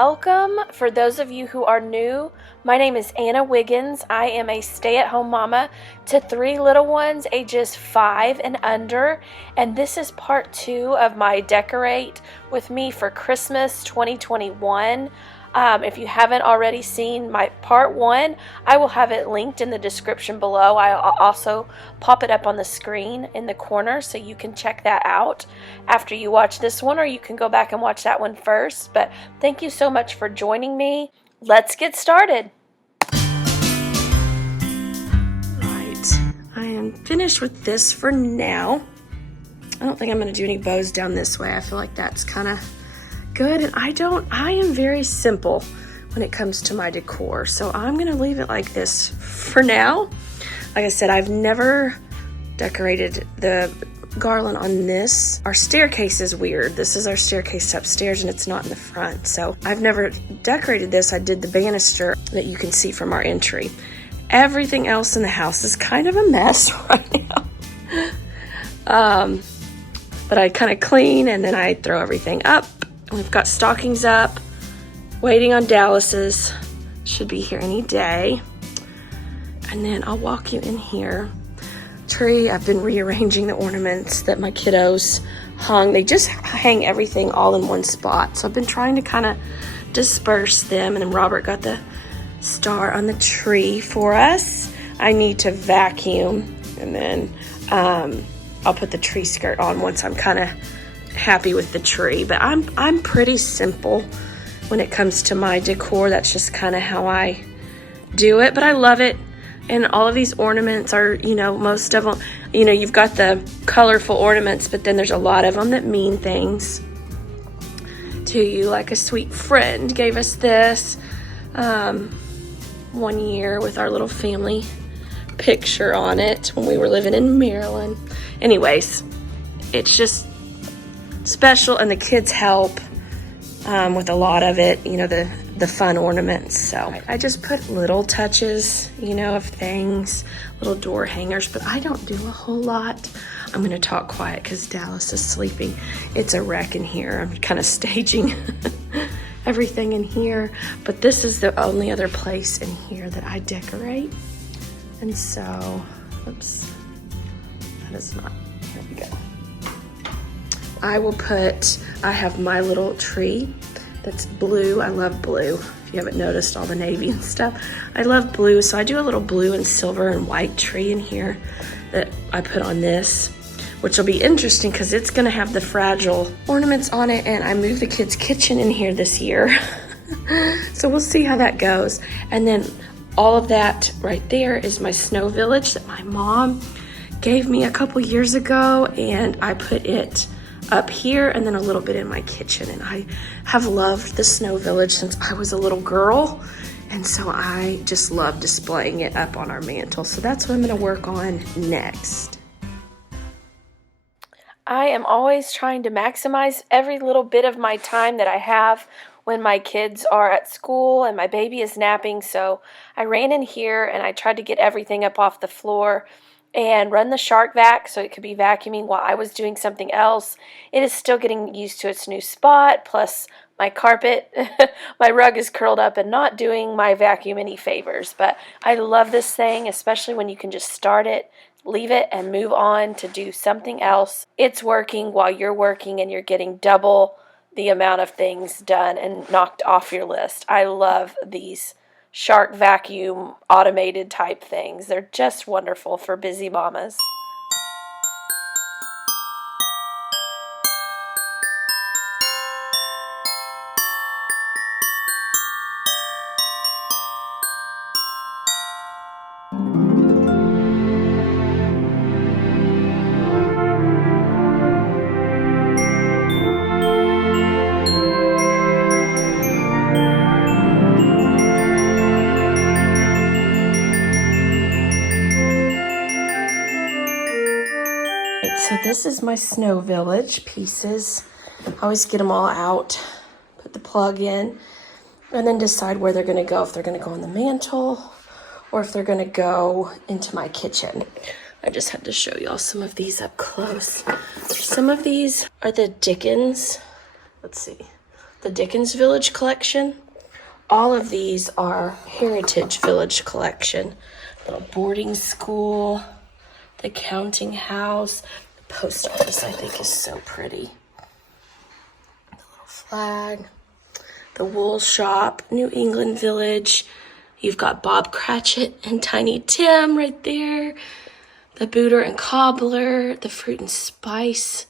welcome. For those of you who are new, my name is Anna Wiggins. I am a stay-at-home mama to 3 little ones, ages 5 and under, and this is part 2 of my Decorate with Me for Christmas 2021. If you haven't already seen my part 1, I will have it linked in the description below. I'll also pop it up on the screen in the corner so you can check that out after you watch this one, or you can go back and watch that one first. But thank you so much for joining me. Let's get started. Right, I am finished with this for now. I don't think I'm going to do any bows down this way. I feel like that's kind of good, and I am very simple when it comes to my decor, so I'm gonna leave it like this for now. Like I said, I've never decorated the garland on this. Our staircase is weird. This is our staircase upstairs and it's not in the front, so I've never decorated this. I did the banister that you can see from our entry. Everything else in the house is kind of a mess right now. But I kind of clean and then I throw everything up. We've got stockings up, waiting on Dallas's. Should be here any day. And then I'll walk you in here. Tree, I've been rearranging the ornaments that my kiddos hung. They just hang everything all in one spot. So I've been trying to kind of disperse them. And then Robert got the star on the tree for us. I need to vacuum. And then I'll put the tree skirt on once I'm kind of happy with the tree. But I'm pretty simple when it comes to my decor. That's just kind of how I do it, but I love it. And all of these ornaments are, most of them, you've got the colorful ornaments, but then there's a lot of them that mean things to you. Like a sweet friend gave us this one year with our little family picture on it when we were living in Maryland. Anyways, it's just special, and the kids help with a lot of it, the fun ornaments. So I just put little touches, of things, little door hangers, but I don't do a whole lot. I'm going to talk quiet because Dallas is sleeping. It's a wreck in here. I'm kind of staging everything in here, but this is the only other place in here that I decorate. And so, oops, that is not, here we go. I have my little tree that's blue. I love blue. If you haven't noticed all the navy and stuff, I love blue. So I do a little blue and silver and white tree in here that I put on this, which will be interesting because it's gonna have the fragile ornaments on it. And I moved the kids' kitchen in here this year. So we'll see how that goes. And then all of that right there is my snow village that my mom gave me a couple years ago, and I put it up here and then a little bit in my kitchen. And I have loved the snow village since I was a little girl, and so I just love displaying it up on our mantle. So that's what I'm going to work on next. I am always trying to maximize every little bit of my time that I have when my kids are at school and my baby is napping. So I ran in here and I tried to get everything up off the floor and run the shark vac so it could be vacuuming while I was doing something else. It is still getting used to its new spot, plus my carpet, my rug is curled up and not doing my vacuum any favors. But I love this thing, especially when you can just start it, leave it, and move on to do something else. It's working while you're working, and you're getting double the amount of things done and knocked off your list. I love these shark vacuum automated type things. They're just wonderful for busy mamas. So this is my snow village pieces. I always get them all out, put the plug in, and then decide where they're gonna go. If they're gonna go on the mantle or if they're gonna go into my kitchen. I just had to show y'all some of these up close. Some of these are the Dickens. Let's see. the Dickens Village collection. All of these are Heritage Village collection. Little boarding school, the counting house, the post office I think is so pretty. The little flag, the wool shop, New England Village. You've got Bob Cratchit and Tiny Tim right there. The Booter and Cobbler, the fruit and spice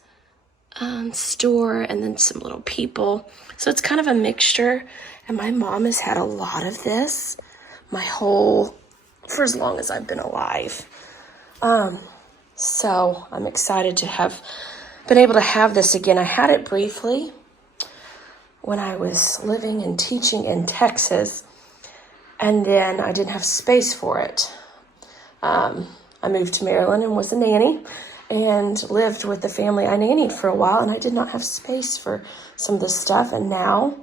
store, and then some little people. So it's kind of a mixture. And my mom has had a lot of this for as long as I've been alive. So I'm excited to have been able to have this again. I had it briefly when I was living and teaching in Texas, and then I didn't have space for it. I moved to Maryland and was a nanny and lived with the family I nannied for a while, and I did not have space for some of this stuff, and now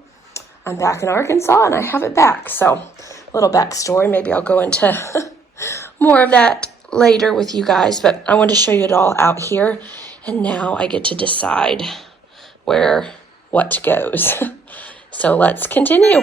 I'm back in Arkansas and I have it back. So a little backstory, maybe I'll go into more of that later with you guys, but I wanted to show you it all out here, and now I get to decide where what goes. So let's continue.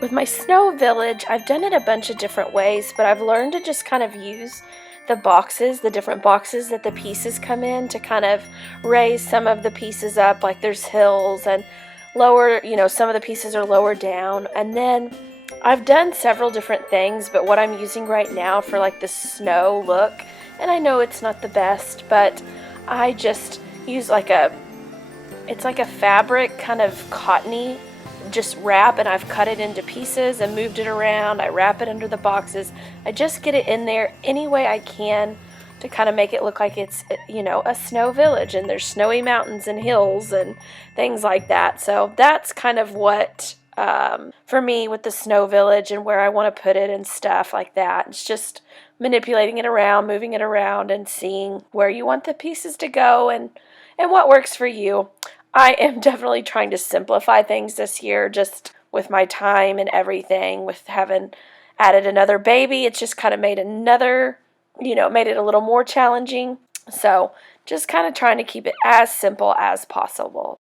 With my snow village, I've done it a bunch of different ways, but I've learned to just kind of use the different boxes that the pieces come in to kind of raise some of the pieces up, like there's hills, and lower, some of the pieces are lower down. And then I've done several different things, but what I'm using right now for like the snow look, and I know it's not the best, but I just use it's like a fabric kind of cottony just wrap, and I've cut it into pieces and moved it around. I wrap it under the boxes. I just get it in there any way I can to kind of make it look like it's, a snow village, and there's snowy mountains and hills and things like that. So that's kind of what, for me with the snow village and where I want to put it and stuff like that. It's just manipulating it around, moving it around, and seeing where you want the pieces to go and what works for you. I am definitely trying to simplify things this year, just with my time and everything. With having added another baby, it's just kind of made made it a little more challenging. So just kind of trying to keep it as simple as possible.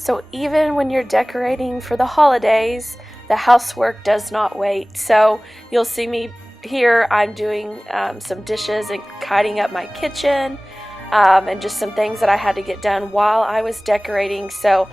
So even when you're decorating for the holidays, the housework does not wait. So you'll see me here, I'm doing some dishes and tidying up my kitchen, and just some things that I had to get done while I was decorating. So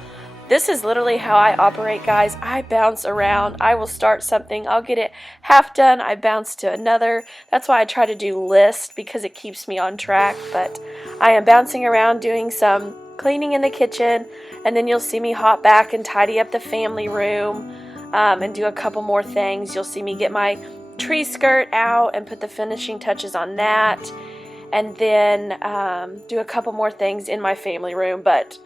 this is literally how I operate, guys. I bounce around. I will start something, I'll get it half done, I bounce to another. That's why I try to do lists, because it keeps me on track. But I am bouncing around doing some cleaning in the kitchen, and then you'll see me hop back and tidy up the family room, and do a couple more things. You'll see me get my tree skirt out and put the finishing touches on that, and then do a couple more things in my family room. But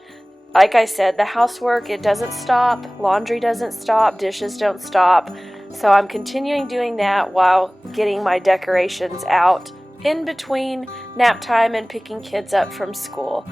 like I said, the housework, it doesn't stop. Laundry doesn't stop. Dishes don't stop. So I'm continuing doing that while getting my decorations out in between nap time and picking kids up from school.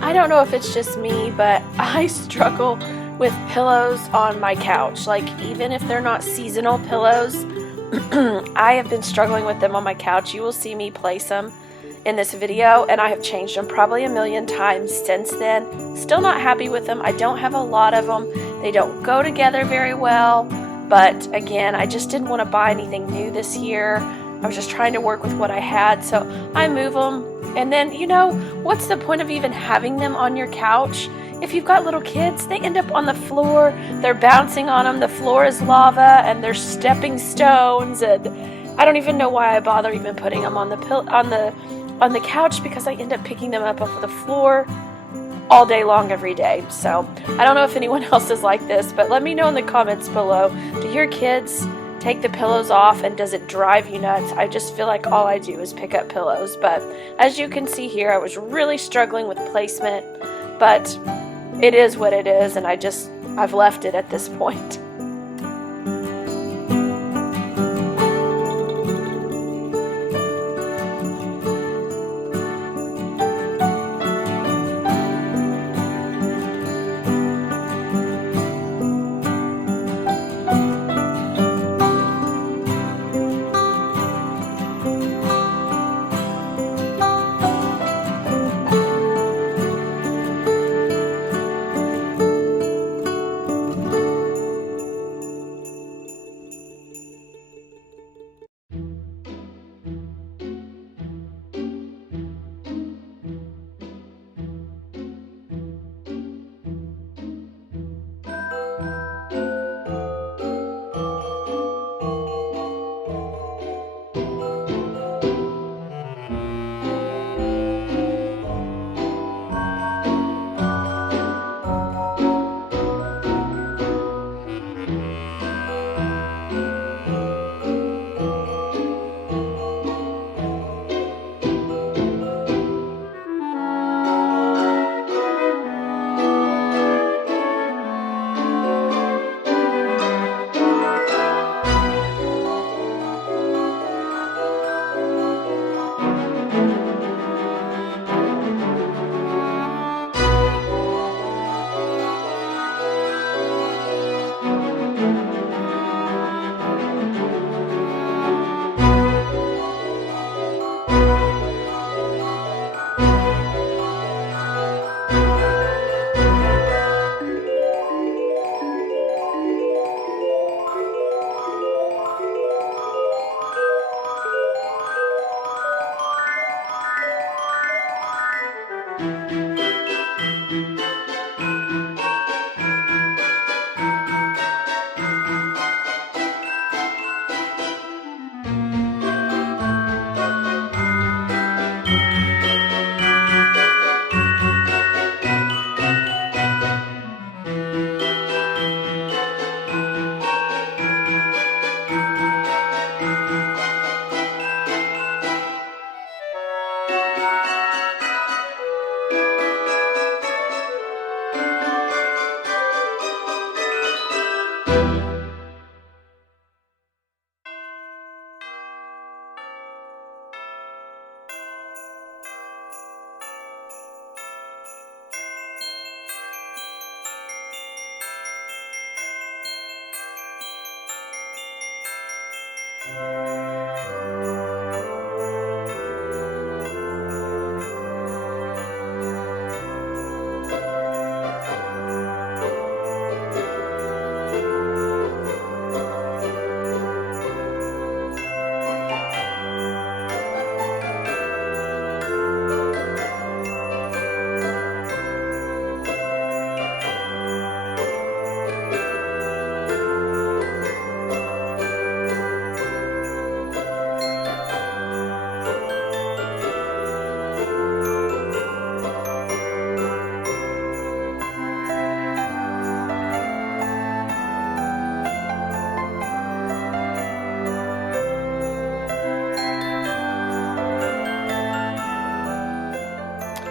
I don't know if it's just me, but I struggle with pillows on my couch. Like, even if they're not seasonal pillows, I have been struggling with them on my couch. You will see me place them in this video, and I have changed them probably a million times since then. Still not happy with them. I don't have a lot of them. They don't go together very well. But again, I just didn't want to buy anything new this year. I was just trying to work with what I had, so I move them. And then, you know, what's the point of even having them on your couch? If you've got little kids, they end up on the floor, they're bouncing on them, the floor is lava, and they're stepping stones, and I don't even know why I bother even putting them on the couch, because I end up picking them up off the floor all day long every day. So I don't know if anyone else is like this, but let me know in the comments below. Do your kids take the pillows off, and does it drive you nuts? I just feel like all I do is pick up pillows. But as you can see here, I was really struggling with placement, but it is what it is, and I've left it at this point.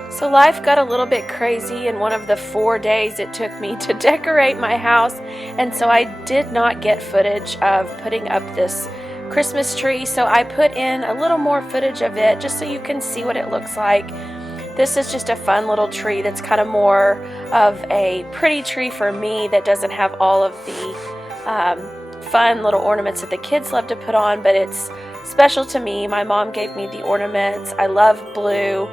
So life got a little bit crazy in one of the 4 days it took me to decorate my house, and so I did not get footage of putting up this Christmas tree, so I put in a little more footage of it just so you can see what it looks like. This is just a fun little tree that's kind of more of a pretty tree for me that doesn't have all of the fun little ornaments that the kids love to put on, but it's special to me. My mom gave me the ornaments. I love blue.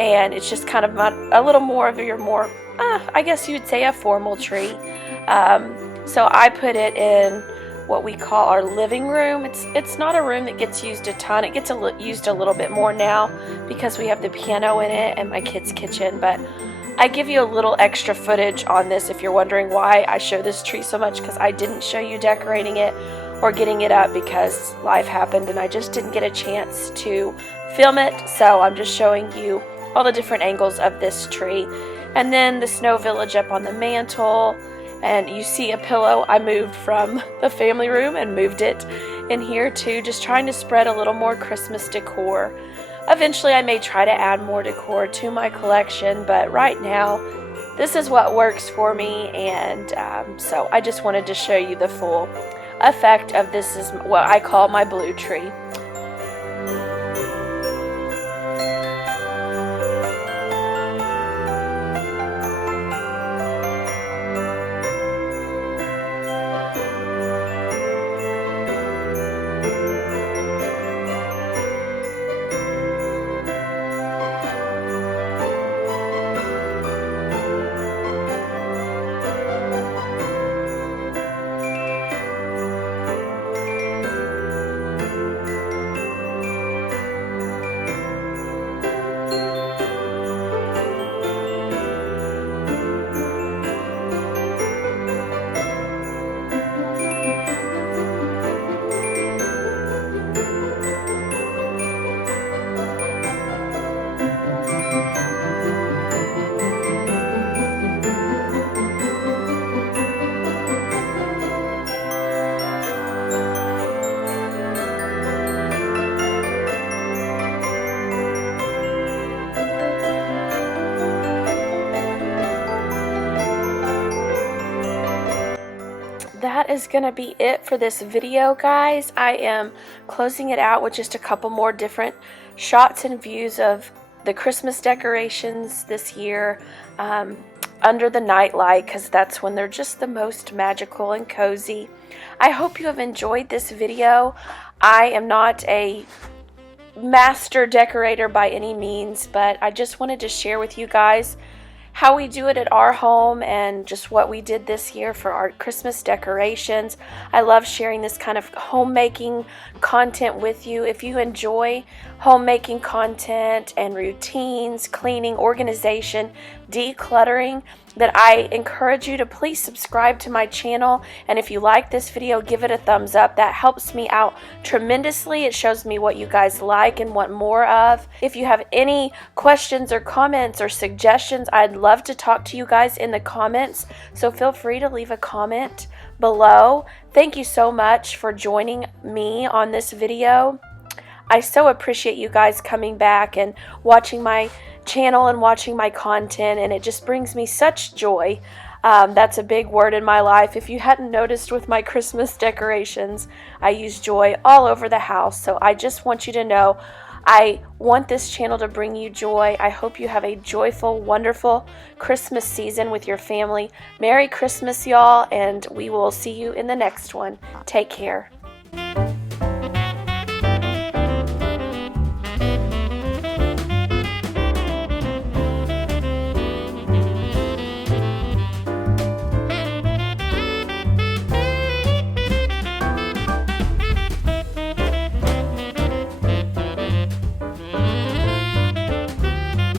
And it's just kind of a little more of your I guess you'd say a formal tree. So I put it in what we call our living room. It's not a room that gets used a ton. It gets used a little bit more now because we have the piano in it and my kids' kitchen. But I give you a little extra footage on this if you're wondering why I show this tree so much, because I didn't show you decorating it or getting it up because life happened and I just didn't get a chance to film it. So I'm just showing you all the different angles of this tree. And then the snow village up on the mantle, and you see a pillow I moved from the family room and moved it in here too, just trying to spread a little more Christmas decor. Eventually I may try to add more decor to my collection, but right now this is what works for me, and so I just wanted to show you the full effect of this. Is what I call my blue tree. That is going to be it for this video, guys. I am closing it out with just a couple more different shots and views of the Christmas decorations this year under the nightlight, because that's when they're just the most magical and cozy. I hope you have enjoyed this video. I am not a master decorator by any means, but I just wanted to share with you guys how we do it at our home and just what we did this year for our Christmas decorations. I love sharing this kind of homemaking content with you. If you enjoy homemaking content and routines, cleaning, organization, decluttering, then I encourage you to please subscribe to my channel. And if you like this video, give it a thumbs up. That helps me out tremendously. It shows me what you guys like and want more of. If you have any questions or comments or suggestions, I'd love to talk to you guys in the comments. So feel free to leave a comment below. Thank you so much for joining me on this video. I so appreciate you guys coming back and watching my channel and watching my content, and it just brings me such joy. That's a big word in my life. If you hadn't noticed with my Christmas decorations, I use joy all over the house. So I just want you to know I want this channel to bring you joy. I hope you have a joyful, wonderful Christmas season with your family. Merry Christmas, y'all, and we will see you in the next one. Take care.